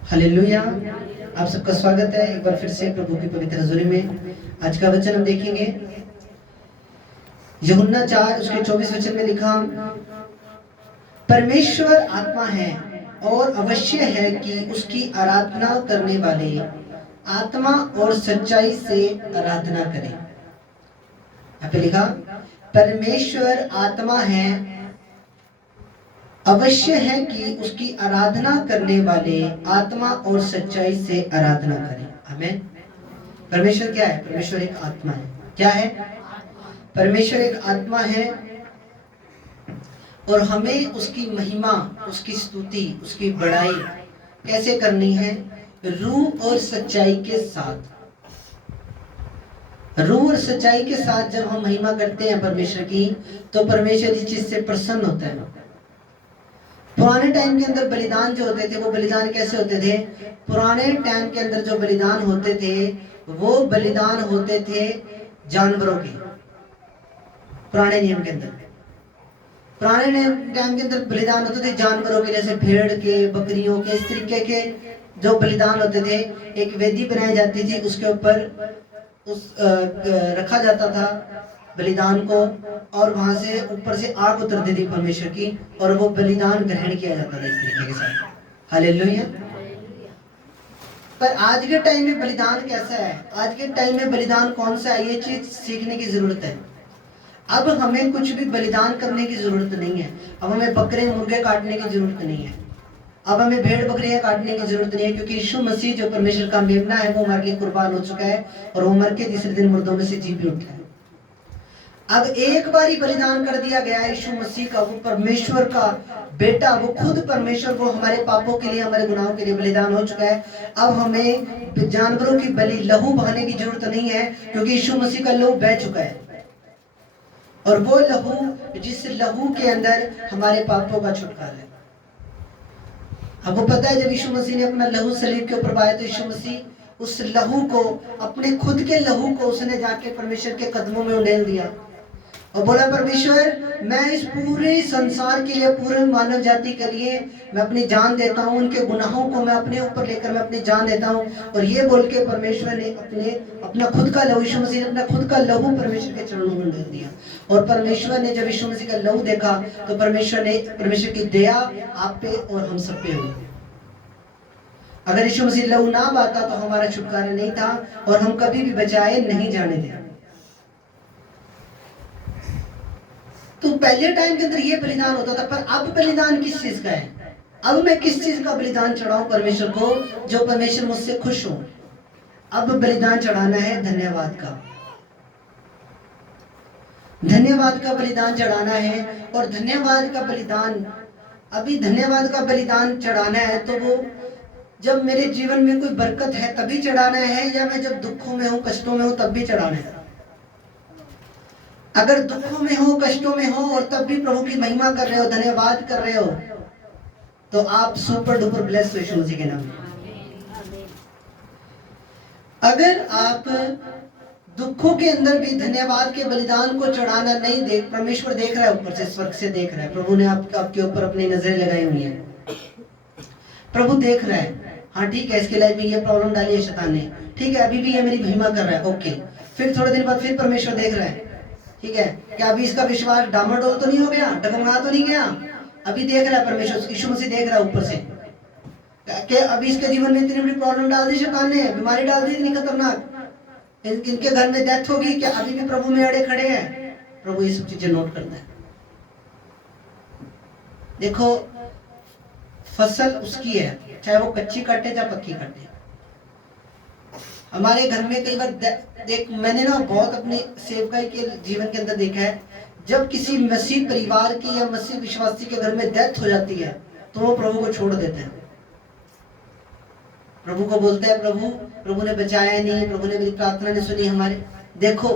Hallelujah. आप सबका स्वागत है एक बार फिर से प्रभु की पवित्र हजूरी में। आज का वचन हम देखेंगे यूहन्ना 4 उसके 24 वचन में लिखा, परमेश्वर आत्मा है और अवश्य है कि उसकी आराधना करने वाले आत्मा और सच्चाई से आराधना करें। यहाँ पे लिखा परमेश्वर आत्मा है, अवश्य है कि उसकी आराधना करने वाले आत्मा और सच्चाई से आराधना करें। आमीन। परमेश्वर क्या है? परमेश्वर एक आत्मा है। क्या है? परमेश्वर एक आत्मा है और हमें उसकी महिमा, उसकी स्तुति, उसकी बड़ाई कैसे करनी है? रूह और सच्चाई के साथ। रूह और सच्चाई के साथ जब हम महिमा करते हैं परमेश्वर की, तो परमेश्वर इस चीज से प्रसन्न होता है। पुराने टाइम के अंदर बलिदान जो होते थे, वो बलिदान कैसे होते थे? पुराने टाइम के अंदर जो बलिदान होते थे, वो बलिदान होते थे जानवरों के। पुराने नियम के अंदर, पुराने टाइम के अंदर बलिदान होते थे जानवरों के, जैसे भेड़ के, बकरियों के, इस तरीके के जो बलिदान होते थे। एक वेदी बनाई जाती थी, उसके ऊपर रखा जाता था बलिदान को, और वहां से ऊपर से आग उतरती थी परमेश्वर की, और वो बलिदान ग्रहण किया जाता था इस तरीके के साथ। हालेलुया। पर आज के टाइम में बलिदान कैसा है? आज के टाइम में बलिदान कौन सा है, ये चीज सीखने की जरूरत है। अब हमें कुछ भी बलिदान करने की जरूरत नहीं है। अब हमें बकरे मुर्गे काटने की जरूरत नहीं है। अब हमें भेड़ बकरियां काटने की जरूरत नहीं है, क्योंकि यीशु मसीह जो परमेश्वर का मेमना है, वो मर के कुर्बान हो चुका है, और वो मर के तीसरे दिन मुर्दों में से जी भी उठा है। अब एक बार ही बलिदान कर दिया गया है यीशु मसीह का, वो परमेश्वर का बेटा, वो खुद परमेश्वर, वो हमारे पापों के लिए, हमारे गुनाहों के लिए बलिदान हो चुका है। अब हमें जानवरों की बलि लहू बहाने की जरूरत नहीं है, क्योंकि यीशु मसीह का लहू बह चुका है, और वो लहू, जिस लहू के अंदर हमारे पापों का छुटकारा है। आपको पता है, जब यीशु मसीह ने अपना लहू सलीब के ऊपर बहाया, तो यीशु मसीह उस लहू को, अपने खुद के लहू को, उसने जाके परमेश्वर के कदमों में उंडेल दिया और बोला, परमेश्वर मैं इस पूरे संसार के लिए, पूरे मानव जाति के लिए मैं अपनी जान देता हूँ, उनके गुनाहों को मैं अपने ऊपर लेकर मैं अपनी जान देता हूँ। और ये बोल के परमेश्वर ने अपना खुद का लहू, यीशु मसीह ने अपना खुद का लहू परमेश्वर के चरणों में डाल दिया। और परमेश्वर ने जब यीशु मसीह का लहू देखा, तो परमेश्वर की दया आप पे और हम सब पे हुई। अगर यीशु मसीह लहू ना बहाता तो हमारा छुटकारा नहीं था, और हम कभी भी बचाए नहीं जाने थे। तो पहले टाइम के अंदर ये बलिदान होता था, पर अब बलिदान किस चीज का है? अब मैं किस चीज का बलिदान चढ़ाऊं परमेश्वर को, जो परमेश्वर मुझसे खुश हो? अब बलिदान चढ़ाना है धन्यवाद का। धन्यवाद का बलिदान चढ़ाना है, और धन्यवाद का बलिदान, अभी धन्यवाद का बलिदान चढ़ाना है, तो वो जब मेरे जीवन में कोई बरकत है तभी चढ़ाना है, या मैं जब दुखों में हूं, कष्टों में हूं, तब भी चढ़ाना है? अगर दुखों में हो, कष्टों में हो, और तब भी प्रभु की महिमा कर रहे हो, धन्यवाद कर रहे हो, तो आप सुपर डुपर ब्लेस्ड हो यीशु मसीह के नाम। अगर आप दुखों के अंदर भी धन्यवाद के बलिदान को चढ़ाना नहीं देख, परमेश्वर देख रहा है, ऊपर से, स्वर्ग से देख रहा है। प्रभु ने आपके ऊपर अपनी नजरें लगाई हुई है। प्रभु देख रहा है, हाँ ठीक है, इसके लाइफ में ये प्रॉब्लम डाली है शैतान ने, ठीक है, अभी भी ये मेरी महिमा कर रहा है, ओके। फिर थोड़े दिन बाद फिर परमेश्वर देख रहा है, ठीक है, क्या अभी इसका विश्वास डामाडोल तो नहीं हो गया, डगमगा तो नहीं गया? अभी देख रहा है परमेश्वर, यीशु मसीह देख रहा है ऊपर से, कि अभी इसके जीवन में इतनी बड़ी प्रॉब्लम डाल दी शैतान ने, बीमारी डाल दी इतनी खतरनाक, इनके घर में डेथ होगी, क्या अभी भी प्रभु में अड़े खड़े हैं? प्रभु ये सब चीजें नोट करता है। देखो, फसल उसकी है, चाहे वो कच्ची काटे चाहे पक्की काटे। हमारे घर में कई बार देख, मैंने ना बहुत अपने सेवकाई के जीवन के अंदर देखा है, जब किसी मसीह परिवार की या मसीह विश्वासी के घर में डेथ हो जाती है, तो वो प्रभु को छोड़ देते हैं। प्रभु को बोलते हैं, प्रभु ने बचाया नहीं, प्रभु ने मेरी प्रार्थना नहीं सुनी हमारे। देखो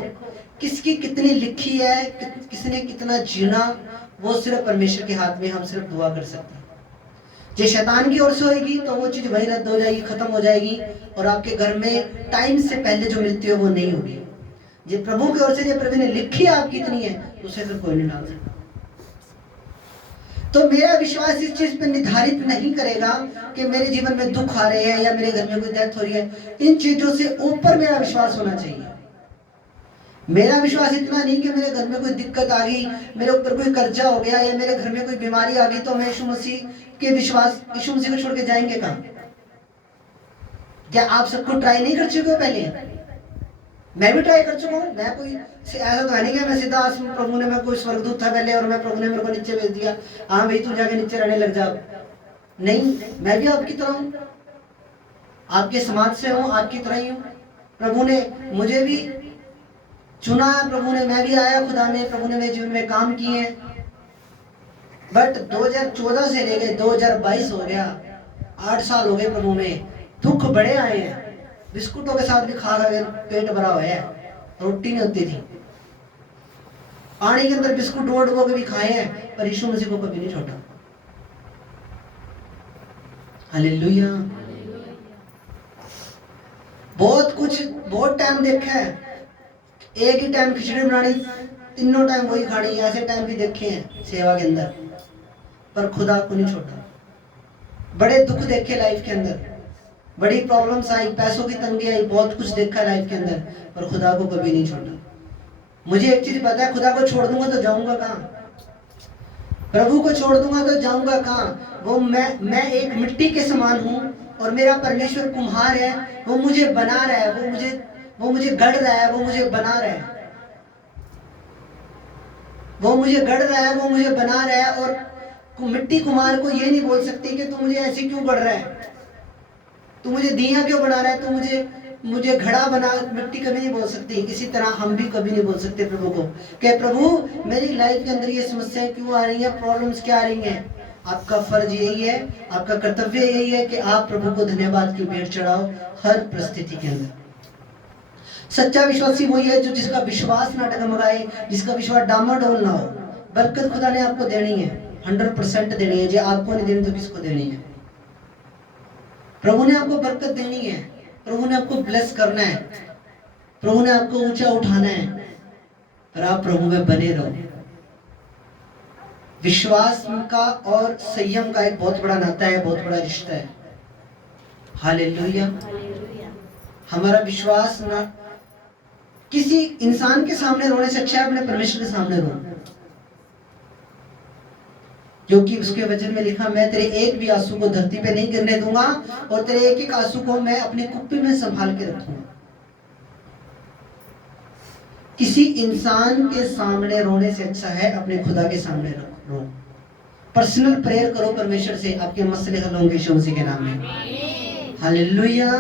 किसकी कितनी लिखी है, किसने कितना जीना, वो सिर्फ परमेश्वर के हाथ में। हम सिर्फ दुआ कर सकते हैं। जो शैतान की ओर से होगी तो वो चीज वही रद्द हो जाएगी, खत्म हो जाएगी, और आपके घर में टाइम से पहले जो मृत्यु है वो नहीं होगी। जो प्रभु की ओर से, जो प्रभु ने लिखी है आपकी इतनी है, तो उसे फिर कोई नहीं डाल सकता। तो मेरा विश्वास इस चीज पे निर्धारित नहीं करेगा कि मेरे जीवन में दुख आ रहे हैं या मेरे घर में कोई डेथ हो रही है। इन चीजों से ऊपर मेरा विश्वास होना चाहिए। मेरा विश्वास इतना नहीं कि मेरे घर में कोई दिक्कत आ गई, मेरे ऊपर कोई कर्जा हो गया या मेरे घर में कोई बीमारी आ गई तो मैं यीशु मसीह यीशु मसीह को छोड़ के जाएंगे कहाँ? क्या आप सबको ट्राई नहीं कर चुके हो पहले? मैं भी ट्राई कर चुका हूँ। मैं कोई ऐसा तो है नहीं कि मैं सीधा प्रभु ने, मैं कोई स्वर्गदूत था पहले और मैं प्रभु ने मेरे को नीचे भेज दिया, हाँ भाई तू जाके नीचे रहने लग जा। नहीं, मैं भी आपकी तरह हूँ, आपके समाज से हूँ, आपकी तरह ही हूँ। प्रभु ने मुझे भी चुना है, प्रभु ने, मैं भी आया खुदा में, प्रभु ने मेरे जीवन में काम किए हैं। बट 2014 से लेके 2022 हो गया, 8 साल हो गए प्रभु में, दुख बड़े आए हैं। बिस्कुटों के साथ भी खा खा के पेट भरा हुआ है, रोटी नहीं होती थी, पानी के अंदर बिस्कुट डुबो डुबो के भी खाए हैं, पर यीशु मसीह को कभी नहीं छोड़ा। हालेलुया। बहुत कुछ, बहुत टाइम देखा है, एक ही टाइम खिचड़ी बनानी, तीनों टाइम वही खानी, ऐसे टाइम भी देखे हैं सेवा के अंदर, पर खुदा को नहीं छोड़ा। बड़े दुख देखे लाइफ के अंदर, बड़ी प्रॉब्लम्स आई, पैसों की तंगी आई, बहुत कुछ देखा लाइफ के अंदर, पर खुदा को कभी नहीं छोड़ा। मुझे एक चीज पता है, खुदा को छोड़ दूंगा तो जाऊंगा कहाँ? प्रभु को छोड़ दूंगा तो जाऊंगा कहाँ? वो मैं एक मिट्टी के समान हूँ और मेरा परमेश्वर कुम्हार है, वो मुझे बना रहा है, वो मुझे गढ़ रहा है, वो मुझे बना रहा है, वो मुझे गढ़ रहा है, वो मुझे बना रहा है। और मिट्टी कुम्हार को ये नहीं बोल सकती कि तू मुझे ऐसे क्यों गढ़ रहा है, तू मुझे दिया क्यों बना रहा है, तू मुझे घड़ा बना। मिट्टी कभी नहीं बोल सकती। इसी तरह हम भी कभी नहीं बोल सकते प्रभु को कि प्रभु मेरी लाइफ के अंदर ये समस्याएं क्यों आ रही हैं, प्रॉब्लम्स क्या आ रही हैं। आपका फर्ज यही है, आपका कर्तव्य यही है कि आप प्रभु को धन्यवाद की भेंट चढ़ाओ हर परिस्थिति के अंदर। सच्चा विश्वासी वही है जो जिसका विश्वास ना डगमगाए, जिसका विश्वास डामाडोल ना हो। बरकत खुदा ने आपको देनी है, 100% देनी है। जो आपको नहीं देनी तो किसको देनी है? प्रभु ने आपको बरकत देनी है, प्रभु ने आपको ब्लेस करना है, प्रभु ने आपको ऊंचा उठाना है, पर आप प्रभु में बने रहो। विश्वास का और संयम का एक बहुत बड़ा नाता है, बहुत बड़ा रिश्ता है। हालेलुया। हमारा विश्वास ना किसी इंसान के सामने रोने से अच्छा है अपने परमेश्वर के सामने रो, क्योंकि उसके वचन में लिखा, मैं तेरे एक भी आंसू को धरती पे नहीं गिरने दूंगा और तेरे एक एक आंसू को मैं अपनी कुप्पी में संभाल के रखूंगा। किसी इंसान के सामने रोने से अच्छा है अपने खुदा के सामने रो। पर्सनल प्रेयर करो परमेश्वर से, आपके मसले हल होंगे यीशु मसीह के नाम में। हालेलुया।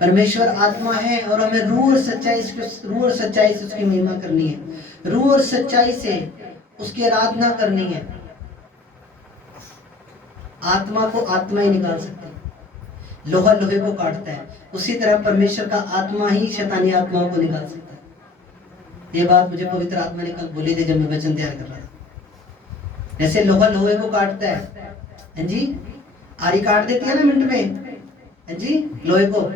परमेश्वर आत्मा है और हमें रूह और सच्चाई से उसकी महिमा करनी है, रूह और सच्चाई से उसकी आराधना करनी है। आत्मा को आत्मा ही निकाल सकती, लोहा लोहे को काटता है, उसी तरह परमेश्वर का आत्मा ही शैतानी आत्माओं को निकाल सकता है। ये बात मुझे पवित्र आत्मा ने कल बोली थी जब मैं वचन तैयार कर रहा था। जैसे लोहा लोहे को काटता है, हाँ जी, आरी काट देती है ना मिनट में, हाँ जी, लोहे को,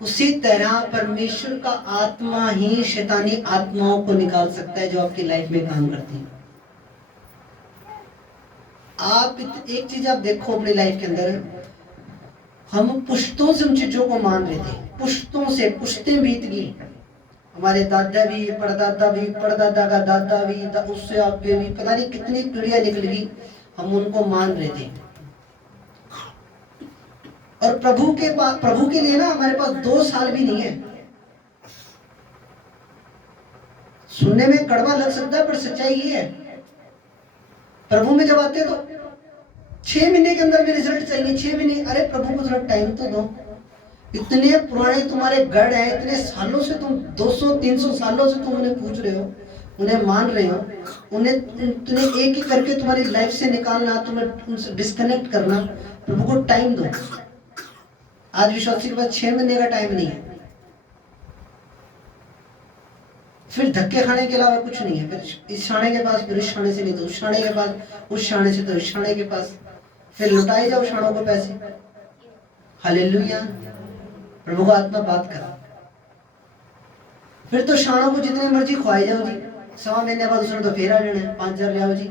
उसी तरह परमेश्वर का आत्मा ही शैतानी आत्माओं को निकाल सकता है जो आपकी लाइफ में काम करती है। आप एक चीज आप देखो अपनी लाइफ के अंदर, हम पुश्तों से उन चीजों को मान रहे थे, पुश्तों से, पुश्तें बीत गई, हमारे दादा भी, परदादा भी, परदादा का दादा भी, उससे आगे भी, पता नहीं कितनी पीढ़ियां निकल गई, हम उनको मान रहे थे। और प्रभु के लिए ना हमारे पास 2 साल भी नहीं है। सुनने में कड़वा लग सकता है पर सच्चाई ये है, प्रभु में जब आते तो 6 महीने के अंदर में रिजल्ट चाहिए, 6 महीने। अरे प्रभु को थोड़ा टाइम तो दो। इतने पुराने तुम्हारे गढ़ है, इतने सालों से तुम 200-300 सालों से तुम उन्हें पूछ रहे हो, उन्हें मान रहे हो, उन्हें एक एक करके तुम्हारी लाइफ से निकालना, तुम्हें उनसे डिस्कनेक्ट करना। प्रभु को टाइम दो। आज विश्वासी के पास 6 महीने का टाइम नहीं है, फिर धक्के खाने के अलावा कुछ नहीं है। फिर इस शाणे के पास, फिर इस शाणे से नहीं तो उस शाणे के पास, उस शाणे से तो इस शाणे के पास, फिर लुटाए जाओ शाणों को पैसे। हालेलुया। प्रभु का आत्मा बात करा, फिर तो शाणों को जितने मर्जी खुआए जाओ जी, सवा महीने बाद उसने तो फेरा लेना है, 5,000 ले आओ जी।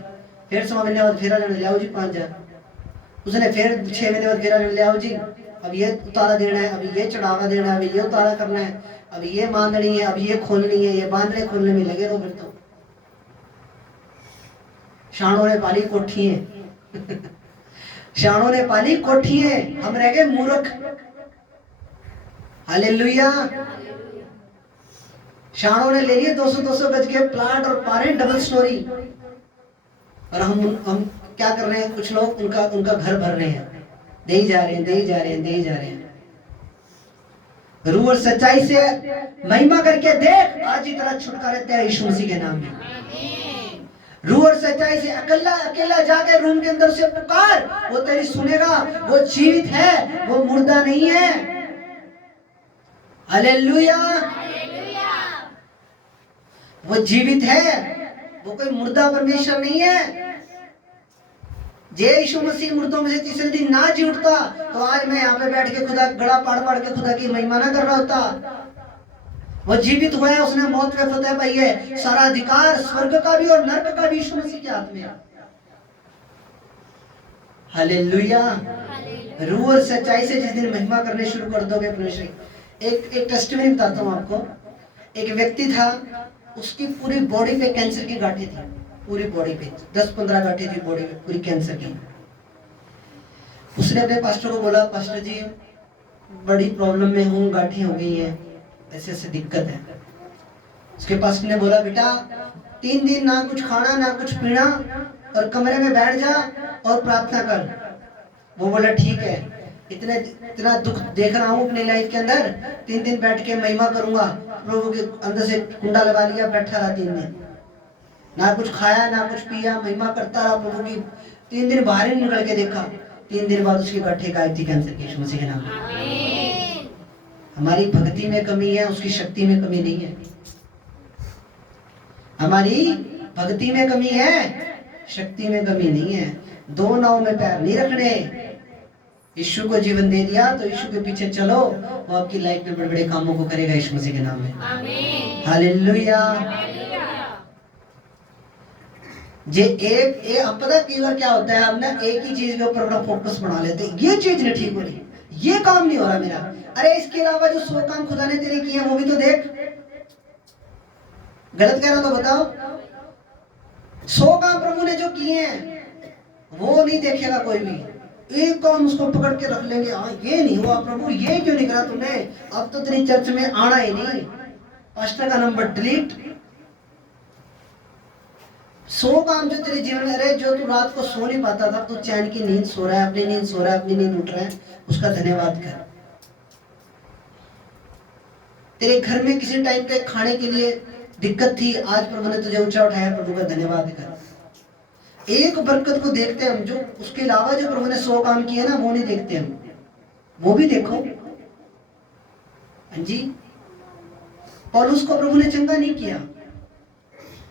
फिर सवा महीने बाद फेरा लेना, ले आओ जी 5,000। उसने फिर 6 महीने बाद फेरा लेना, ले आओ जी, अब ये उतारा देना है, अभी ये चढ़ावा देना है, अभी ये उतारा करना है, अभी ये बांधनी है, अभी ये खोलनी है, ये बांधने खोलने में लगे रहो। फिर तो शाणों ने पाली कोठी है शाणों ने पाली कोठी है, हम रह गए मूर्ख। हालेलुया। शाणों ने ले लिए 200-200 गज के प्लाट और पारे डबल स्टोरी, और हम क्या कर रहे हैं? कुछ लोग उनका घर भर रहे हैं, दे ही जा रहे हैं, दे ही जा रहे हैं, दे ही जा रहे हैं। रूह और सच्चाई से महिमा करके देख, आज ही तेरा छुटकारा तेरा यीशु मसीह के नाम में। रूह और सच्चाई से अकेला जाके रूम के अंदर से पुकार, वो तेरी सुनेगा। वो जीवित है, वो मुर्दा नहीं है। हालेलुया। वो जीवित है, वो कोई मुर्दा परमेश्वर नहीं है। जे यीशु मसीह मुर्दों में से तीसरे दिन ना जी उठता तो आज मैं यहाँ पे बैठ के खुदा गड़ा पाड़ के खुदा की महिमा ना कर रहा होता। वो जीवित हुआ है, उसने मौत पे फतेह पाई है। सारा अधिकार स्वर्ग का भी और नरक का भी यीशु मसीह के हाथ में है। हालेलुया। रूह और सच्चाई से जिस दिन महिमा करने शुरू कर दोगे परमेश्वर। एक टेस्टिमनी बताता हूँ आपको। एक व्यक्ति था, उसकी पूरी बॉडी पे कैंसर की गांठें थी, पूरी बॉडी पे 10-15 गांठें थी बॉडी पे पूरी कैंसर की। उसने अपने पास्टर को बोला, पास्टर जी बड़ी प्रॉब्लम में हूँ, गांठें हो गई हैं, ऐसे ऐसे दिक्कत है। उसके पास्टर ने बोला, बेटा 3 दिन ना कुछ खाना ना कुछ पीना, और कमरे में बैठ जा और प्रार्थना कर। वो बोला ठीक है, इतना दुख देख रहा हूँ अपनी लाइफ के अंदर, 3 दिन बैठ के महिमा करूंगा। प्रभु के अंदर से कुंडा लगा लिया, बैठा रहा 3 दिन, ना कुछ खाया ना कुछ पिया, महिमा करता रहा प्रभु की। 3 दिन बाहर ही निकल के देखा, 3 दिन बाद उसकी गठे गायब थी कैंसर की, यीशु मसीह के नाम में। हमारी भक्ति में कमी है, उसकी शक्ति में कमी नहीं है। हमारी भक्ति में कमी है, शक्ति में कमी नहीं है। 2 नाव में पैर नहीं रखने। यीशु को जीवन दे दिया तो यीशु के पीछे चलो, वो आपकी लाइफ में बड़े बड़े कामों को करेगा यीशु मसीह के नाम में। हालेलुया। जे एक अब पता कई बार क्या होता है, हम ना एक ही चीज के ऊपर अपना फोकस बना लेते हैं। ये चीज नहीं ठीक हो रही, ये काम नहीं हो रहा मेरा, अरे इसके अलावा जो 100 काम खुदा ने तेरे किए हैं वो भी तो देख। गलत कह रहा तो बताओ। 100 काम प्रभु ने जो किए हैं वो नहीं देखेगा कोई भी। एक काम उसको पकड़ के रख लेंगे, हाँ ये नहीं हुआ प्रभु, ये क्यों नहीं करा तुमने, अब तो तेरी चर्च में आना ही नहीं, पास्टर का नंबर डिलीट। 100 काम जो तेरे जीवन में, अरे जो तू रात को सो नहीं पाता था, तू चैन की नींद सो रहा है, अपनी नींद सो रहा है, अपनी नींद उठ रहा है, उसका धन्यवाद कर। तेरे घर में किसी टाइम पे खाने के लिए दिक्कत थी, आज प्रभु ने तुझे ऊंचा उठाया, प्रभु का धन्यवाद कर। एक बरकत को देखते हम, जो उसके अलावा जो प्रभु ने 100 काम किए ना वो नहीं देखते हम, वो भी देखो। हाँ जी, पौलुस को प्रभु ने चंगा नहीं किया।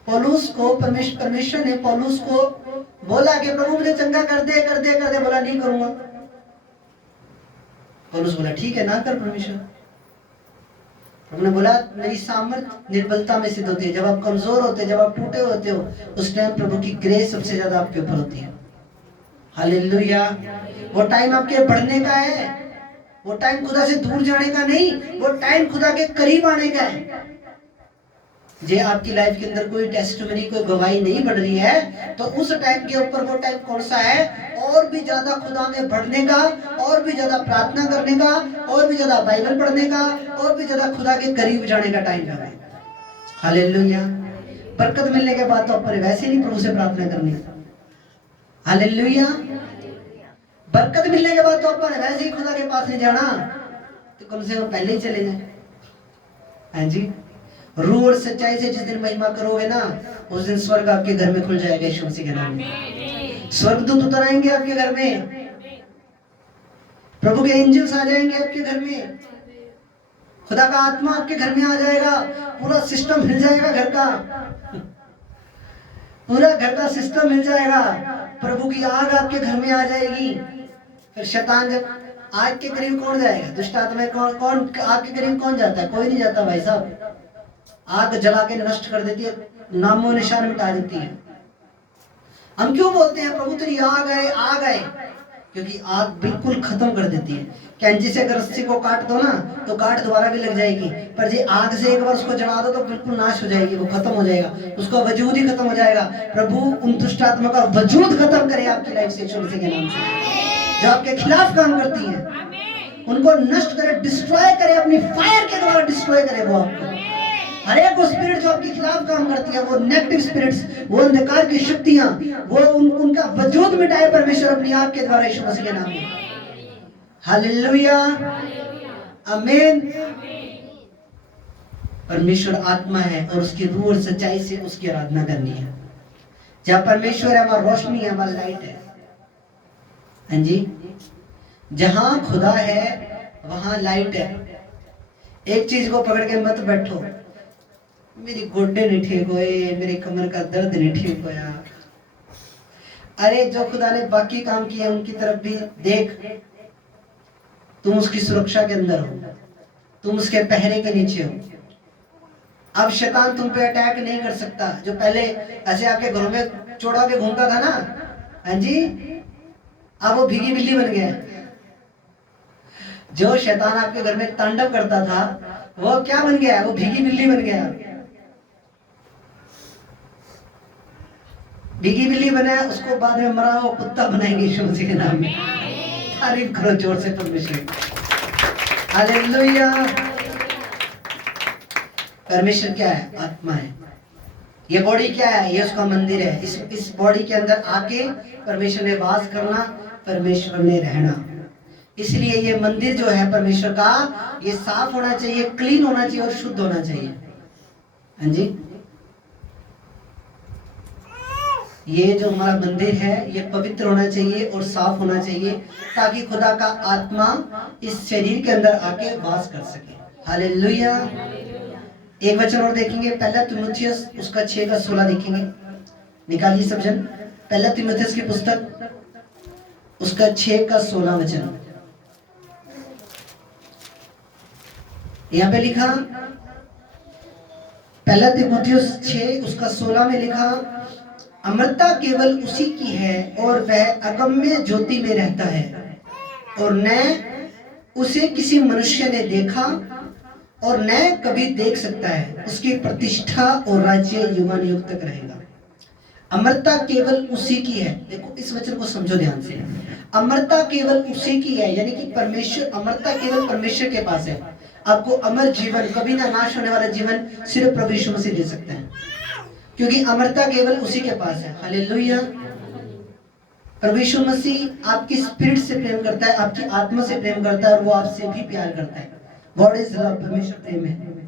पौलुस को परमेश्वर ने पौलुस को बोला कि प्रभु मुझे चंगा कर दे कर दे कर दे, बोला नहीं करूंगा। पौलुस बोला ठीक है ना कर परमेश्वर। प्रभु ने बोला मेरी सामर्थ निर्बलता में सिद्ध होती है। जब आप कमजोर होते, जब आप टूटे होते हो, उस टाइम प्रभु की ग्रेस सबसे ज्यादा आपके ऊपर होती है। हालेलुया। वो टाइम आपके बढ़ने का है, वो टाइम खुदा से दूर जाने का नहीं, वो टाइम खुदा के करीब आने का है। जे आपकी लाइफ के अंदर कोई टेस्टिमनी, कोई गवाही नहीं बढ़ रही है, तो उस टाइम के ऊपर वो टाइम कौन सा है? और भी ज्यादा खुदा में बढ़ने का, और भी ज्यादा प्रार्थना करने का, और भी ज्यादा बाइबल पढ़ने का, और भी ज्यादा खुदा के करीब जाने का टाइम है। हालेलुया। बरकत मिलने के बाद तो अपन वैसे नहीं प्रभु से प्रार्थना करनी। हालेलुया। बरकत मिलने के बाद तो अपन वैसे ही खुदा के पास नहीं जाना, तो कम से कम पहले ही चले जाए। हाँ जी। रूह और सच्चाई से जिस दिन महिमा करोगे ना, उस दिन स्वर्ग आपके घर में खुल जाएगा यीशु मसीह के नाम में। स्वर्गदूत उतर आएंगे आपके घर में, प्रभु के एंजल्स आ जाएंगे आपके घर में, खुदा का आत्मा आपके घर में आ जाएगा, पूरा सिस्टम हिल जाएगा घर का, पूरा घर का सिस्टम हिल जाएगा। प्रभु की आग आपके घर में आ जाएगी। फिर शैतान जब आग के करीब कौन जाएगा? दुष्ट आत्मा कौन आग के करीब कौन जाता है? कोई नहीं जाता भाई साहब। आग जला के नष्ट कर देती है, नामो निशान मिटा देती है। हम क्यों बोलते हैं प्रभु तेरी आग है, आग है? क्योंकि आग बिल्कुल खत्म कर देती है। कैंची से अगर रस्सी को काट दो ना तो काट दोबारा भी लग जाएगी, पर ये आग से एक बार उसको जला दो तो बिल्कुल नाश हो जाएगी, वो खत्म हो जाएगा, उसका वजूद ही खत्म हो जाएगा। प्रभु उन दुष्ट आत्मा का वजूद खत्म करे आपकी लाइफ से, यीशु मसीह के नाम से। जो आपके खिलाफ काम करती है उनको नष्ट करे, डिस्ट्रॉय करे, अपनी फायर के द्वारा डिस्ट्रॉय करे वो आपको। हर एक वो स्पिरिट जो आपके खिलाफ काम करती है, वो नेगेटिव स्पिरिट्स, वो अंधकार की शक्तियां, वो उनका वजूद मिटाए परमेश्वर अपनी आग के द्वारा, यीशु मसीह के नाम में। हालेलुया, आमीन। परमेश्वर आत्मा है और उसकी रूह और सच्चाई से उसकी आराधना करनी है। जहाँ परमेश्वर है वहां रोशनी है, वहां लाइट है। हाँ जी, जहां खुदा है वहां लाइट है। एक चीज को पकड़ के मत बैठो, मेरी गोड्डे नहीं ठीक हुए, मेरी कमर का दर्द नहीं ठीक होया। अरे जो खुदा ने बाकी काम किए उनकी तरफ भी देख। तुम उसकी सुरक्षा के अंदर हो, तुम उसके पहरे के नीचे हो। अब शैतान तुम पे अटैक नहीं कर सकता। जो पहले ऐसे आपके घरों में चोड़ा के घूमता था ना, हाँ जी, अब वो भीगी बिल्ली बन गया। जो शैतान आपके घर में तांडव करता था वो क्या बन गया? वो भीगी बिल्ली बन गया। भीगी बिल्ली बना, उसको बाद में मरा हुआ कुत्ता बनाएंगे यीशु मसीह के नाम में। तारीफ करो जोर से परमेश्वर। हालेलुया। परमेश्वर क्या है? आत्मा है। ये बॉडी क्या है? ये उसका मंदिर है। इस बॉडी के अंदर आके परमेश्वर ने वास करना, परमेश्वर ने रहना। इसलिए ये मंदिर जो है परमेश्वर का, ये साफ होना चाहिए, क्लीन होना चाहिए और शुद्ध होना चाहिए। हाँ जी, ये जो हमारा मंदिर है ये पवित्र होना चाहिए और साफ होना चाहिए, ताकि खुदा का आत्मा इस शरीर के अंदर आके वास कर सके। हालेलुया। एक वचन और देखेंगे, पहला तीमुथियुस उसका 6 का 16 देखेंगे। निकालिए सब जन, पहला तीमुथियुस की पुस्तक उसका 6 का 16 वचन। यहाँ पे लिखा, पहला तीमुथियुस 6 उसका 16 में लिखा, अमरता केवल उसी की है और वह अगम्य ज्योति में रहता है, और न उसे किसी मनुष्य ने देखा और न कभी देख सकता है। उसकी प्रतिष्ठा और राज्य युगानुयुग तक रहेगा। अमरता केवल उसी की है। देखो इस वचन को समझो ध्यान से। अमरता केवल उसी की है, यानी कि परमेश्वर, अमरता केवल परमेश्वर के पास है। आपको अमर जीवन, कभी ना नाश होने वाला जीवन सिर्फ प्रभु यीशु मसीह दे सकते हैं, क्योंकि अमरता केवल उसी के पास है। हालेलुया। प्रभु यीशु मसीह आपकी स्पिरिट से प्रेम करता है, आपकी आत्मा से प्रेम करता है, और वो आपसे भी प्यार करता है। गॉड इज लव, परमेश्वर प्रेम है।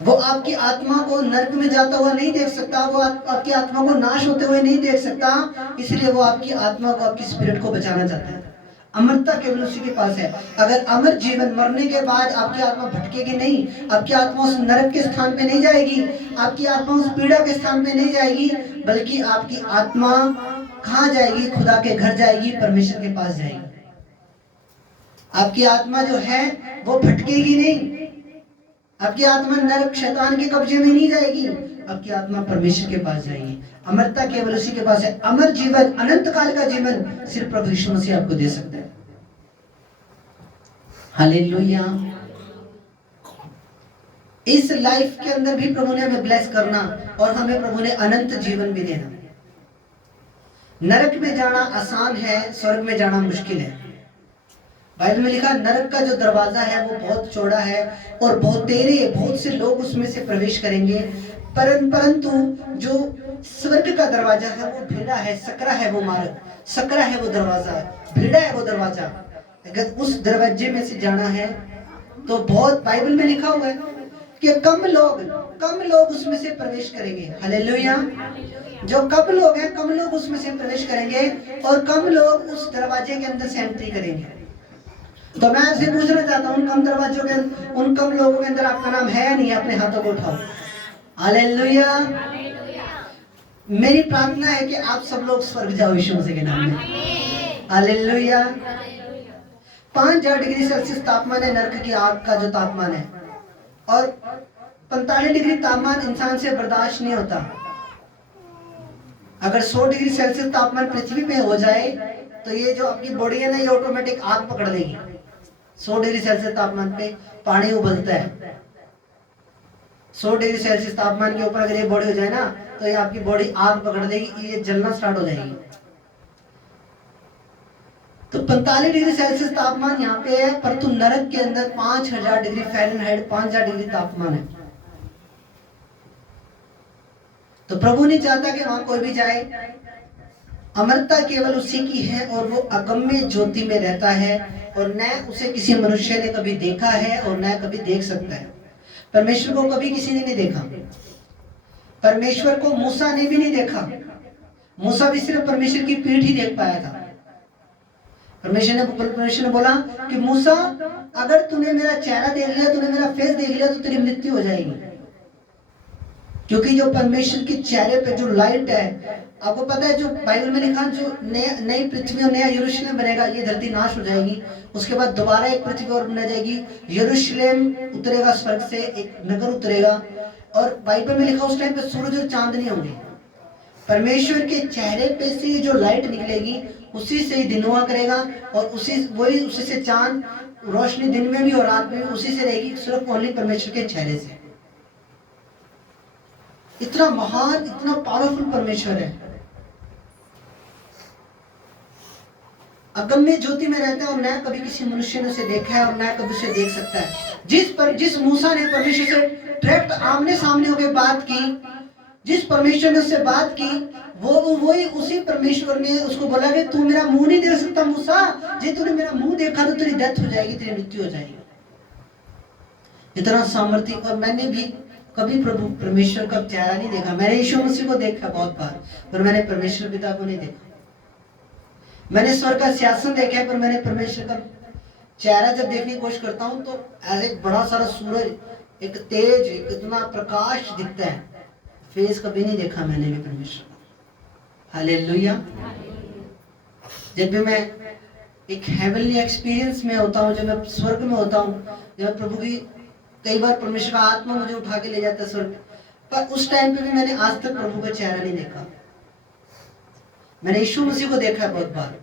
वो आपकी आत्मा को नरक में जाता हुआ नहीं देख सकता, वो आपकी आत्मा को नाश होते हुए नहीं देख सकता, इसलिए वो आपकी आत्मा को, आपकी स्पिरिट को बचाना चाहता है। अमरता केवल उसी के पास है। अगर अमर जीवन, मरने के बाद आपकी आत्मा भटकेगी नहीं, आपकी आत्मा उस नरक के स्थान पे नहीं जाएगी, आपकी आत्मा उस पीड़ा के स्थान पे नहीं जाएगी, बल्कि आपकी आत्मा कहाँ जाएगी? खुदा के घर जाएगी, परमेश्वर के पास जाएगी। आपकी आत्मा जो है वो भटकेगी नहीं, आपकी आत्मा नरक शैतान के कब्जे में नहीं जाएगी, आपकी आत्मा परमेश्वर के पास जाएगी। अमरता केवल उसी के पास है। अमर जीवन, अनंत काल का जीवन सिर्फ प्रभु यीशु मसीह आपको दे सकता है। हालेलुया। इस लाइफ के अंदर भी प्रभु ने हमें ब्लेस करना और हमें प्रभु ने अनंत जीवन भी देना। नरक में जाना आसान है, स्वर्ग में जाना मुश्किल है। बाइबल में लिखा, नरक का जो दरवाजा है वो बहुत चौड़ा है और बहुत से लोग उसमें से प्रवेश करेंगे, परंतु जो स्वर्ग का दरवाजा है वो भिड़ा है, सकरा है वो मार्ग, सकरा है वो दरवाजा, भिड़ा है वो दरवाजा। अगर उस दरवाजे में से जाना है तो बहुत, बाइबल में लिखा हुआ है कि कम लोग उसमें से प्रवेश करेंगे। हालेलुया। जो कम लोग हैं, कम लोग उसमें से प्रवेश करेंगे और कम लोग उस दरवाजे के अंदर से एंट्री करेंगे। तो मैं आपसे पूछना चाहता हूँ, उन कम दरवाजों के, उन कम लोगों के अंदर आपका नाम है या नहीं? अपने हाथों को उठाओ। हालेलुया। मेरी प्रार्थना है कि आप सब लोग स्वर्ग जाओ यीशु मसीह के नाम में। हालेलुया। 5000 डिग्री सेल्सियस तापमान है नरक की आग का जो तापमान है, और 45 डिग्री तापमान इंसान से बर्दाश्त नहीं होता। अगर 100 डिग्री सेल्सियस तापमान पृथ्वी पे हो जाए तो ये जो आपकी बॉडी है ना, ये ऑटोमेटिक आग पकड़ लेगी। 100 डिग्री सेल्सियस तापमान पे पानी उबलता है। 100 डिग्री सेल्सियस तापमान के ऊपर अगर ये बॉडी हो जाए ना, तो ये आपकी बॉडी आग पकड़ लेगी, ये जलना स्टार्ट हो जाएगी। तो 45 डिग्री सेल्सियस तापमान यहाँ पे है, पर तो नरक के अंदर 5000 डिग्री फ़ारेनहाइट 5000 डिग्री तापमान है। तो प्रभु नहीं चाहता कि वहां कोई भी जाए। अमरता केवल उसी की है और वो अगम्य ज्योति में रहता है, और न उसे किसी मनुष्य ने कभी देखा है और न कभी देख सकता है। परमेश्वर को कभी किसी ने नहीं देखा। परमेश्वर को मूसा ने भी नहीं देखा। मूसा भी सिर्फ परमेश्वर की पीठ ही देख पाया था। परमेश्वर ने बोला कि मूसा, अगर तूने मेरा चेहरा देख लिया, तूने मेरा फेस देख लिया, तो तेरी मृत्यु हो जाएगी। क्योंकि जो परमेश्वर के चेहरे पे जो लाइट है, आपको पता है जो बाइबल में लिखा, जो नई पृथ्वी और नया यरूशलेम बनेगा, ये धरती नाश हो जाएगी, उसके बाद दोबारा एक पृथ्वी और बना जाएगी, यरूशलेम उतरेगा स्वर्ग से, एक नगर उतरेगा, और बाइबल में लिखा उस टाइम पे सूरज और चांद नहीं होंगे। परमेश्वर के चेहरे पे से जो लाइट निकलेगी, उसी से ही दिन हुआ करेगा, और उसी से चांद, रोशनी दिन में भी और रात में भी उसी से रहेगी, सिर्फ ओनली परमेश्वर के चेहरे से। इतना महान, इतना पावरफुल परमेश्वर है। अगम्य ज्योति में रहता है और न कभी किसी मनुष्य ने उसे देखा है और न कभी उसे देख सकता है। जिस मूसा ने परमेश्वर से डायरेक्ट आमने सामने होकर बात की, जिस परमेश्वर ने उससे बात की, वही उसी परमेश्वर ने उसको बोला कि तू मेरा मुंह नहीं देख सकता मूसा, जे तूने मेरा मुंह देखा तो तेरी डेथ हो जाएगी, तेरी मृत्यु हो जाएगी। इतना सामर्थ्य। और मैंने भी कभी प्रभु परमेश्वर का चेहरा नहीं देखा। मैंने यीशु मसीह को देखा बहुत बार, पर मैंने परमेश्वर पिता को नहीं देखा। मैंने स्वर्ग का सिंहासन देखा, पर मैंने परमेश्वर का चेहरा जब देखने की कोशिश करता हूँ तो ऐसे एक बड़ा सारा सूरज, एक तेज, एक इतना प्रकाश दिखता है। फेस कभी नहीं देखा मैंने भी परमेश्वर का। हालेलुया। जब भी मैं एक हेवनली एक्सपीरियंस में होता हूँ, जब मैं स्वर्ग में होता हूँ, जब प्रभु की कई बार परमेश्वर का आत्मा मुझे उठा के ले जाता है स्वर्ग, पर उस टाइम पे भी मैंने आज तक प्रभु का चेहरा नहीं देखा। मैंने यीशु मसीह को देखा है बहुत बार।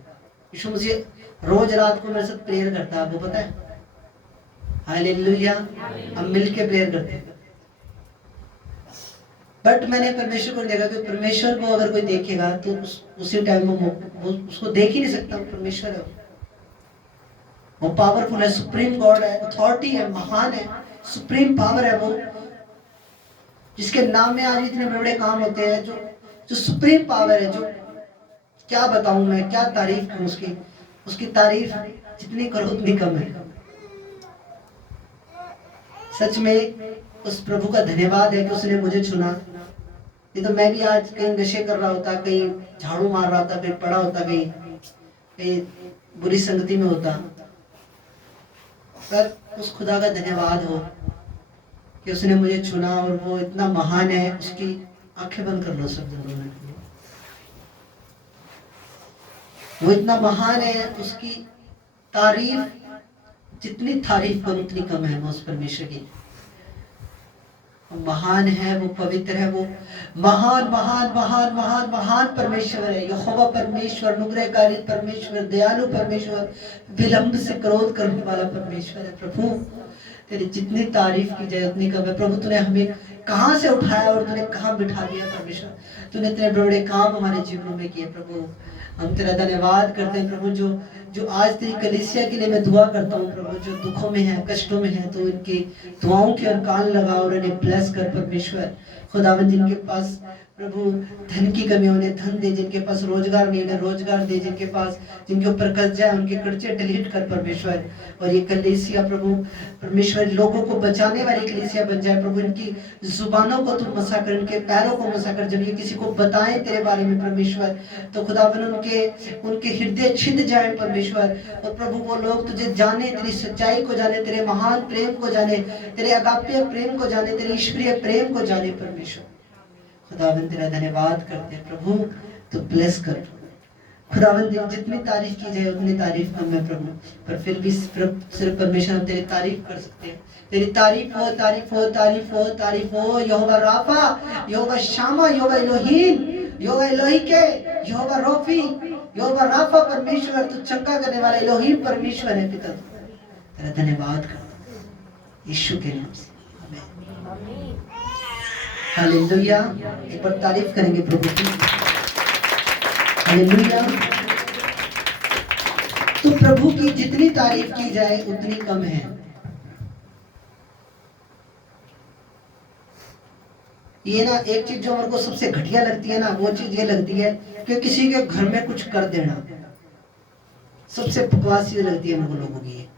यीशु मसीह रोज रात को मेरे साथ प्रेयर करता है, आपको पता है। हालेलुया। हम मिलके प्रेयर करते हैं। बट मैंने परमेश्वर को देखा कि परमेश्वर को अगर कोई देखेगा तो उसी टाइम वो उसको देख ही नहीं सकता। परमेश्वर है, वो पावरफुल है, सुप्रीम गॉड है, अथॉरिटी है, महान है, सुप्रीम पावर है वो, जिसके नाम में आज इतने बड़े बड़े काम होते हैं, जो सुप्रीम पावर है। जो क्या बताऊं मैं, क्या तारीफ करूं उसकी तारीफ जितनी करो उतनी कम है। सच में उस प्रभु का धन्यवाद है कि उसने मुझे चुना। नहीं तो मैं भी आज कहीं नशे कर रहा होता, कहीं झाड़ू मार रहा होता, कहीं पड़ा होता, कहीं बुरी संगति में होता। पर उस खुदा का धन्यवाद हो कि उसने मुझे चुना, और वो इतना महान है। उसकी आंखें बंद कर लो सब दोनों ने। वो इतना महान है, उसकी तारीफ जितनी तारीफ करूं उतनी कम है। वो उस परमेश्वर की महान है, वो पवित्र है, वो महान महान महान महान महान परमेश्वर है। यहोवा परमेश्वर, अनुग्रहकारी परमेश्वर, दयालु परमेश्वर, विलंब से क्रोध करने वाला परमेश्वर है। प्रभु तेरी जितनी तारीफ की जाए उतनी कम है। प्रभु तूने हमें कहां से उठाया और तूने कहां बिठा दिया। परमेश्वर तूने इतने बड़े बड़े काम हमारे जीवनों में किए। प्रभु हम तेरा धन्यवाद करते हैं। प्रभु जो आज तेरी कलीसिया के लिए मैं दुआ करता हूँ प्रभु, जो दुखों में है, कष्टों में है, तो इनकी दुआओं के और कान लगा और इन्हें ब्लेस कर परमेश्वर। खुदावंद जिनके पास प्रभु धन की कमी, उन्हें धन दे। जिनके पास रोजगार नहीं, उन्हें रोजगार दे। जिनके ऊपर कर्जा है उनके कर्जे डिलीट कर परमेश्वर। और ये कलीसिया प्रभु परमेश्वर लोगों को बचाने वाली कलीसिया बन जाए। प्रभु इनकी जुबानों को तुम मसा कर, इनके पैरों को मसा कर। जब ये किसी को बताएं तेरे बारे में परमेश्वर, तो खुदावन उनके हृदय छिद जाए परमेश्वर। और प्रभु वो लोग तुझे जाने, तेरी सच्चाई को जाने, तेरे महान प्रेम को जाने, तेरे अगाप्य प्रेम को जाने, तेरे ईश्वरीय प्रेम को जाने परमेश्वर। खुदावंद तेरा धन्यवाद करते हैं प्रभु, तो ब्लेस कर। खुदावंद जितनी तारीफ की जाए उतनी तारीफ कम है प्रभु, पर फिर भी सिर्फ परमेश्वर हम तेरी तारीफ कर सकते हैं। तेरी तारीफ हो, तारीफ हो, तारीफ हो, तारीफ हो। यहोवा राफा, यहोवा शामा, यहोवा एलोहीम, यहोवा एलोहिके, यहोवा रोफी, यहोवा राफा परमेश्वर, तू चंगा करने वाला एलोहीम परमेश्वर है पिता। तेरा धन्यवाद करता यीशु के नाम से, आमीन। हालेलुया। एक बार तारीफ करेंगे प्रभु की। हालेलुया। तो प्रभु की जितनी तारीफ की जाए उतनी कम है। ये ना एक चीज जो हमारे को सबसे घटिया लगती है ना, वो चीज ये लगती है कि किसी के घर में कुछ कर देना, सबसे बकवास चीज लगती है मेरे को लोगों की।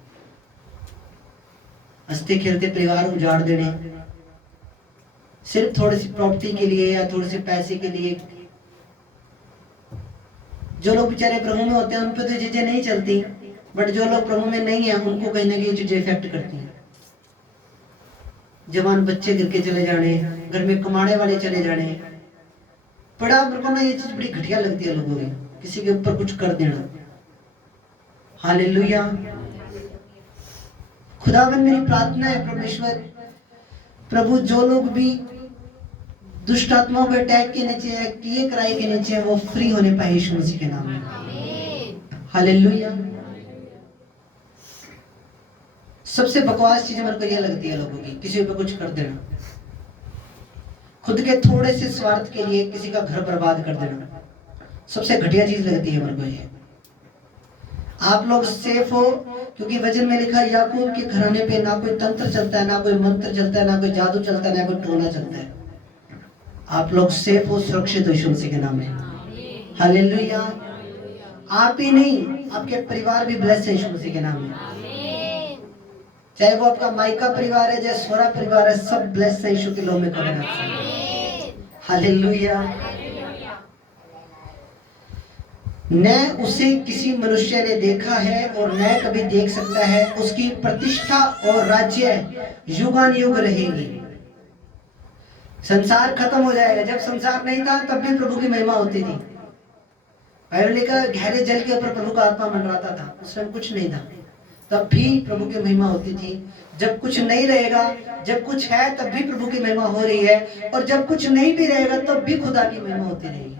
हंसते खेलते परिवार उजाड़ देने सिर्फ थोड़ी सी प्रॉपर्टी के लिए या थोड़े से पैसे के लिए। जो लोग बेचारे प्रभु में होते हैं उन पे तो चीजें नहीं चलती, बट जो लोग प्रभु में नहीं है उनको कहीं ना कहीं चीजें इफेक्ट करती हैं। जवान बच्चे गिर के चले जाने, घर में कमाने वाले चले जाने, बड़ा मेरे को ना ये चीज बड़ी घटिया लगती है लोगों की, किसी के ऊपर कुछ कर देना। हालेलुया। खुदावन मेरी प्रार्थना है परमेश्वर, प्रभु जो लोग भी दुष्ट आत्माओं के अटैक के नीचे है, किए कराए के नीचे है, वो फ्री होने पाए यीशु मसीह के नाम में। हालेलुया। सबसे बकवास चीज मेरे को यह लगती है लोगों की, किसी पे कुछ कर देना, खुद के थोड़े से स्वार्थ के लिए किसी का घर बर्बाद कर देना, सबसे घटिया चीज लगती है मेरे को ये। आप लोग सेफ हो क्योंकि वचन में लिखा है याकूब के घराने पे ना कोई तंत्र चलता है, ना कोई मंत्र चलता है, ना कोई जादू चलता है, ना कोई टोना चलता है। आप लोग सेफ हो, सुरक्षित हो यीशु मसीह के नाम में। हालेलुया। आप ही नहीं, आपके परिवार भी ब्लेस है यीशु मसीह के नाम में। चाहे वो आपका मायका परिवार है, चाहे सोरा परिवार है, सब ब्लेस है यीशु के नाम में। हालेलुया। न उसे किसी मनुष्य ने देखा है और न कभी देख सकता है, उसकी प्रतिष्ठा और राज्य युगानुयुग रहेगी। संसार खत्म हो जाएगा, जब संसार नहीं था तब भी प्रभु की महिमा होती थी। बाइबल का गहरे जल के ऊपर प्रभु का आत्मा मंडराता था, उस समय कुछ नहीं था, तब भी प्रभु की महिमा होती थी। जब कुछ नहीं रहेगा, जब कुछ है तब भी प्रभु की महिमा हो रही है, और जब कुछ नहीं भी रहेगा तब भी खुदा की महिमा होती रहेगी।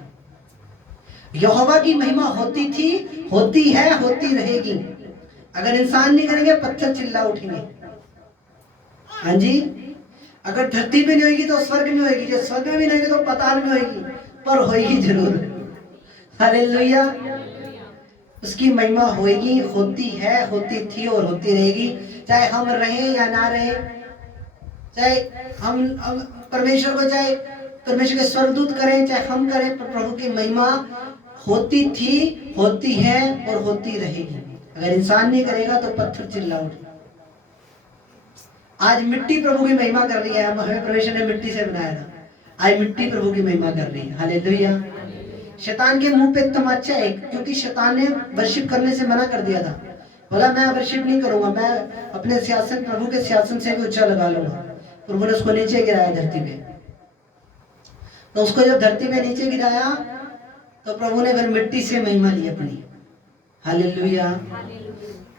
यहोवा की महिमा होती थी, होती है, होती रहेगी। अगर इंसान नहीं करेंगे पत्थर चिल्ला उठेंगे। हाँ जी। अगर धरती पे नहीं होगी तो स्वर्ग में होगी, जो स्वर्ग में भी नहीं होगी तो पाताल में होगी, पर होगी जरूर। हालेलुया। उसकी महिमा होगी, होती है, होती थी और होती रहेगी। चाहे हम रहें या ना रहें, चाहे हम परमेश्वर को, चाहे परमेश्वर के स्वर्गदूत करें, चाहे हम करें, पर प्रभु की महिमा होती थी, होती है और होती रहेगी। अगर इंसान नहीं करेगा तो पत्थर चिल्ला उठेगा। आज मिट्टी प्रभु की महिमा कर रही है, हमें परमेश्वर ने मिट्टी से बनाया था, आज मिट्टी प्रभु की महिमा कर रही है। हालेलुया। शैतान के मुंह पे तमाचा है, क्योंकि शैतान ने वर्शिप करने से मना कर दिया था। बोला मैं वर्शिप नहीं करूंगा, मैं अपने सियासन, प्रभु के सियासन से भी ऊंचा लगा लूंगा। प्रभु ने उसको नीचे गिराया धरती पे। तो उसको जब धरती पे नीचे गिराया तो प्रभु ने फिर मिट्टी से महिमा ली अपनी। हालेलुया।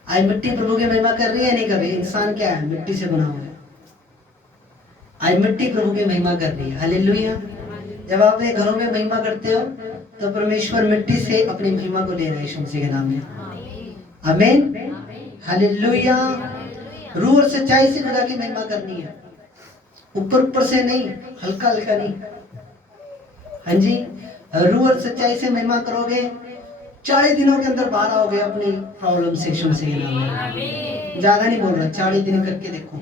आज मिट्टी प्रभु की महिमा कर रही है नहीं कर रही? इंसान क्या है? मिट्टी से बना हुआ है। आज मिट्टी प्रभु की महिमा कर रही है। हालेलुया। जब आप अपने घरों में महिमा करते हो तो परमेश्वर मिट्टी से अपनी महिमा को ले रहा है यीशु मसीह के नाम में। आमीन। हालेलुया। रूह और सच्चाई से खुदा की महिमा करनी है, ऊपर ऊपर से नहीं, हल्का हल्का नहीं। हाँ जी। रूह और सच्चाई से महिमा करोगे, 40 दिनों के अंदर बाहर आओगे अपनी प्रॉब्लम से यीशु मसीह के नाम में। ज्यादा नहीं बोल रहा, 40 दिन करके देखो।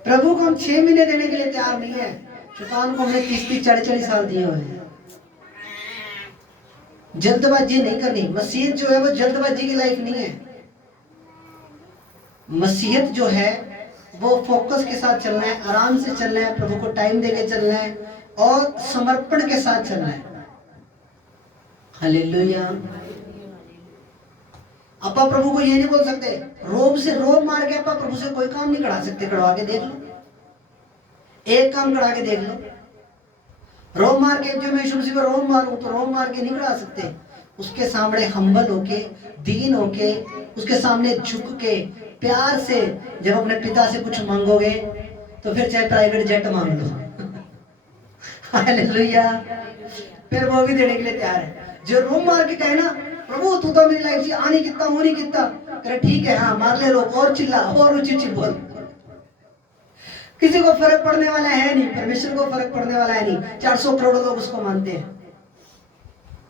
प्रभु को हम 6 महीने देने के लिए तैयार नहीं है, शैतान को हमने 30-30, 40-40 साल दिए हुए हैं। जल्दबाजी नहीं करनी। मसीहत जो है वो जल्दबाजी की लाइफ नहीं है। मसीहत जो है वो फोकस के साथ चलना है, आराम से चलना है, प्रभु को टाइम देके चलना है और समर्पण के साथ चलना है। हालेलुया। अपा प्रभु को ये नहीं बोल सकते, रोब से रोब मार के अपा प्रभु से कोई काम नहीं करा सकते। कढ़वा के देख लो, एक काम करा के देख लो। रोब मार के, जो मैं यीशु मसीह को रोब मारूं तो रोब मार के नहीं करा सकते। उसके सामने हम्बल होके, दीन होके, उसके सामने झुक के, प्यार से जब अपने पिता से कुछ मांगोगे तो फिर चाहे प्राइवेट जेट मांग लो हालेलुया, फिर वो भी देने के लिए तैयार है। जो रोम मार के कहे ना प्रभु तू तो मेरी लाइफ से आ नहीं कितना वो नहीं कितना, करे ठीक है हाँ मार ले लो और चिल्ला और ऊंची ऊंची बोल। किसी को फर्क पड़ने वाला है नहीं, परमेश्वर को फर्क पड़ने वाला है नहीं। 400 करोड़ लोग उसको मानते हैं,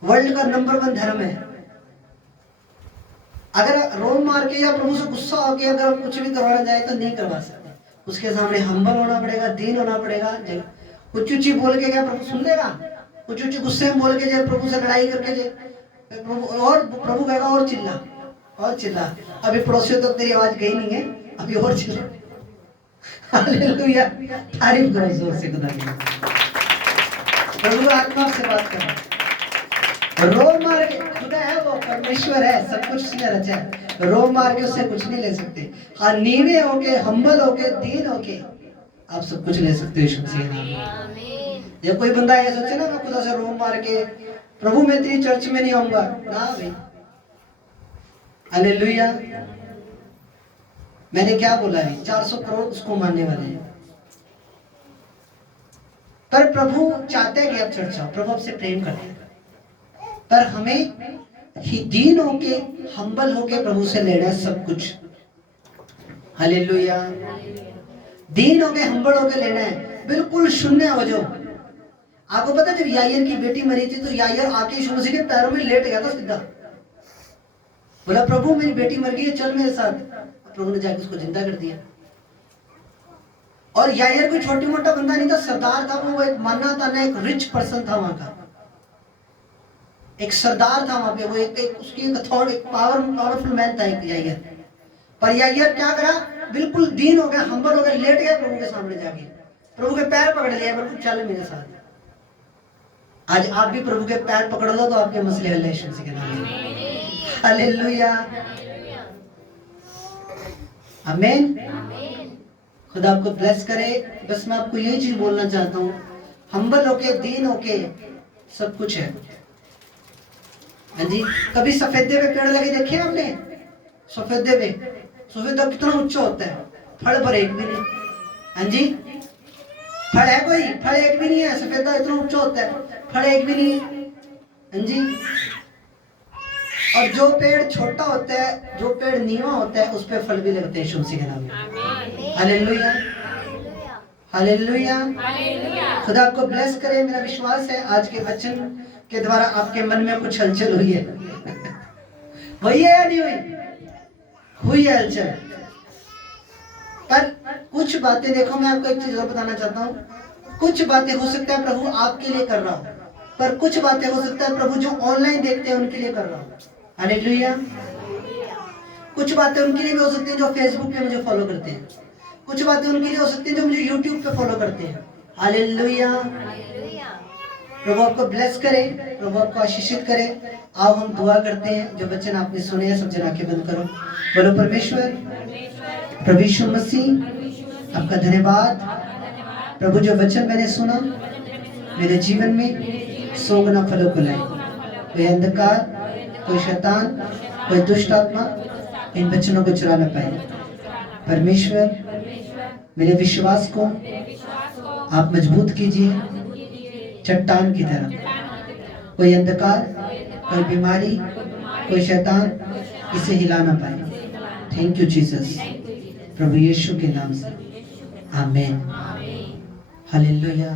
वर्ल्ड का नंबर 1 धर्म है। अगर रोम मार के या प्रभु से गुस्सा होके अगर कुछ भी करवाना जाए तो नहीं करवा सकते। उसके सामने हम्बल होना पड़ेगा, दीन होना पड़ेगा। कुछ ऊंची बोल के क्या प्रभु सुन लेगा? कुछ ऊंची गुस्से में बोल के जब प्रभु से लड़ाई करके प्रभु कहेगा और चिल्ला और चिल्ला। अभी पड़ोसियों तो तेरी आवाज गई नहीं है, अभी और चिल्ला। हालेलुया, तारीफ करो जोर से खुदा की। प्रभु आत्मा से बात करो। रोम मार के, खुदा है वो, परमेश्वर है, सब कुछ उसने रचा है। रोम मार के उससे कुछ नहीं ले सकते। हाँ नीवे होके, हम्बल होके, दीन होके आप सब कुछ ले सकते हो यीशु मसीह के नाम में। जब कोई बंदा ये सोचे ना मैं खुदा से रोम मार के प्रभु मैं तेरी चर्च में नहीं आऊंगा, ना भाई। हालेलुया, मैंने क्या बोला है? 400 करोड़ उसको मानने वाले हैं, पर प्रभु चाहते हैं कि आप चर्च आओ, प्रभु आपसे प्रेम करते हैं। पर हमें ही दीन होके, हम्बल होके प्रभु से लेना है सब कुछ। हालेलुया, दीन होके, हम्बल होके लेना है, बिल्कुल शून्य हो जाओ। आपको पता जब यायर की बेटी मरी थी तो यायर आके यीशु मसीह के पैरों में लेट गया था सीधा, बोला प्रभु मेरी बेटी मर गई है, चल मेरे साथ। प्रभु ने जाके उसको जिंदा कर दिया। और यायर कोई छोटी मोटा बंदा नहीं था, सरदार था वो, एक मानना था ना, एक रिच पर्सन था वहां का, एक सरदार था वहां पे, वो एक उसकी पावरफुल मैन था एक यायर। पर यायर क्या करा? बिल्कुल दीन हो गया, हम्बल हो गया, लेट गया प्रभु के सामने जाके, प्रभु के पैर पकड़ लिया, प्रभु चल मेरे साथ। आज आप भी प्रभु के पैर पकड़ लो तो आपके मसले हल है यीशु मसीह के नाम में। हालेलुया, आमीन। खुदा आपको ब्लेस करे। बस मैं आपको यही चीज बोलना चाहता हूँ, हम्बल होके, दीन होके सब कुछ है। हाँ जी, कभी सफेदे पे पेड़ लगे देखे आपने? सफेदे पे, सफेदा कितना ऊंचा होता है, फल पर एक भी नहीं। हाँ जी, फल है कोई? फल एक भी नहीं है। सफेदा इतना ऊंचा होता है, फल एक भी नहीं है। हाँ जी, और जो पेड़ छोटा होता है, जो पेड़ नीवा होता है, उस पे फल भी लगते हैं यीशु मसीह के नाम में। हालेलुया, हालेलुया, खुदा आपको ब्लेस करे। मेरा विश्वास है आज के वचन के द्वारा आपके मन में कुछ हलचल हुई है। हुई है या नहीं हुई? हुई है हलचल। पर कुछ बातें देखो, मैं आपको एक चीज और बताना चाहता हूँ। कुछ बातें हो सकता है प्रभु आपके लिए कर रहा हो, पर कुछ बातें हो सकता है प्रभु जो ऑनलाइन देखते हैं उनके लिए कर रहा हो। हालेलुया, कुछ बातें उनके लिए भी हो सकती हैं जो फेसबुक पे मुझे फॉलो करते हैं, कुछ बातें उनके लिए हो सकती हैं जो मुझे यूट्यूब पे फॉलो करते हैं। हालेलुया, प्रभु आपको ब्लेस करे, प्रभु आपको आशीषित करे। आओ हम दुआ करते हैं। जो वचन आपने सुने हैं, सब जन आंखें बंद करो। बोलो परमेश्वर प्रभु यीशु मसीह आपका धन्यवाद। प्रभु जो वचन मैंने सुना मेरे जीवन में 100 गुना फलों को लाए। कोई अंधकार, कोई शैतान, कोई दुष्ट आत्मा इन वचनों को चुरा न पाए। परमेश्वर मेरे विश्वास को आप मजबूत कीजिए चट्टान की तरह। कोई अंधकार, कोई बीमारी, कोई शैतान इसे हिला ना पाए। थैंक यू जीसस, प्रभु यीशु के नाम से, आमीन। हालेलुया।